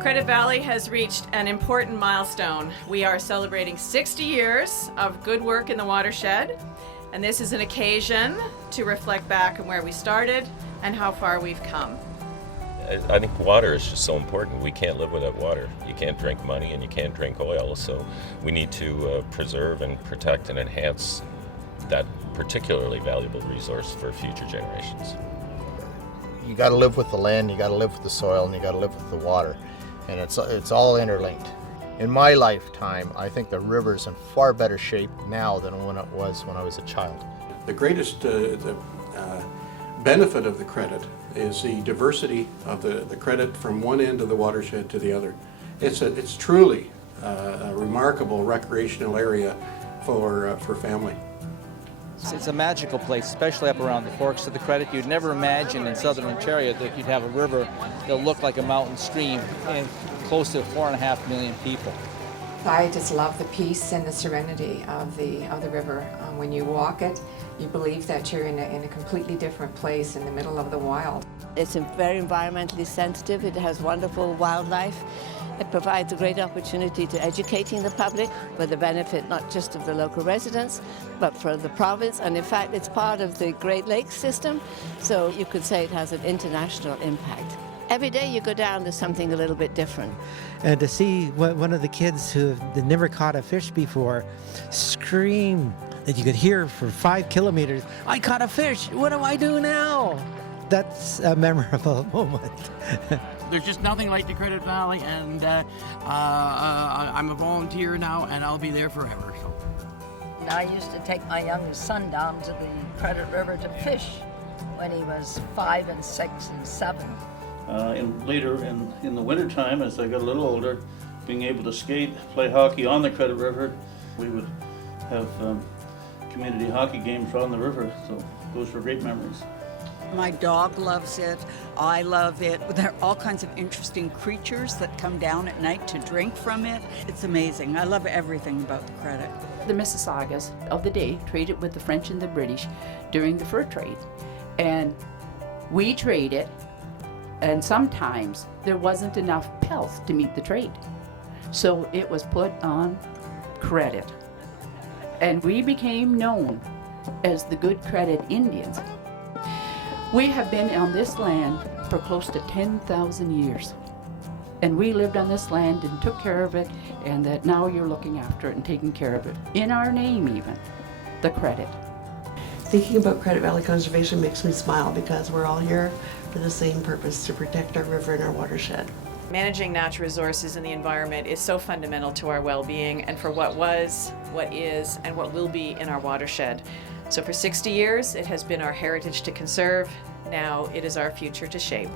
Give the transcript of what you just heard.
Credit Valley has reached an important milestone. We are celebrating 60 years of good work in the watershed, and this is an occasion to reflect back on where we started and how far we've come. I think water is just so important. We can't live without water. You can't drink money and you can't drink oil, so we need to preserve and protect and enhance that particularly valuable resource for future generations. You got to live with the land, you got to live with the soil, and you got to live with the water. And it's all interlinked. In my lifetime, I think the river's in far better shape now than when it was when I was a child. The greatest benefit of the credit is the diversity of the credit from one end of the watershed to the other. It's truly a remarkable recreational area for family. It's a magical place, especially up around the forks of the Credit. You'd never imagine in southern Ontario that you'd have a river that looked like a mountain stream and close to 4.5 million people. I just love the peace and the serenity of the river. When you walk it, you believe that you're in a completely different place in the middle of the wild. It's very environmentally sensitive. It has wonderful wildlife. It provides a great opportunity to educating the public for the benefit not just of the local residents, but for the province. And in fact, it's part of the Great Lakes system, so you could say it has an international impact. Every day you go down, there's something a little bit different. And to see one of the kids who had never caught a fish before scream that you could hear for 5 kilometers, "I caught a fish, what do I do now?" That's a memorable moment. There's just nothing like the Credit Valley, and I'm a volunteer now, and I'll be there forever. So. I used to take my youngest son down to the Credit River to fish when he was 5 and 6 and 7. Later in the wintertime, as I got a little older, being able to skate, play hockey on the Credit River, we would have community hockey games on the river, so those were great memories. My dog loves it. I love it. There are all kinds of interesting creatures that come down at night to drink from it. It's amazing. I love everything about the Credit. The Mississaugas of the day traded with the French and the British during the fur trade. And we traded, and sometimes there wasn't enough pelts to meet the trade. So it was put on credit. And we became known as the Good Credit Indians. We have been on this land for close to 10,000 years. And we lived on this land and took care of it, and that now you're looking after it and taking care of it. In our name even, the Credit. Thinking about Credit Valley Conservation makes me smile because we're all here for the same purpose, to protect our river and our watershed. Managing natural resources and the environment is so fundamental to our well-being and for what was, what is, and what will be in our watershed. So for 60 years, it has been our heritage to conserve. Now it is our future to shape.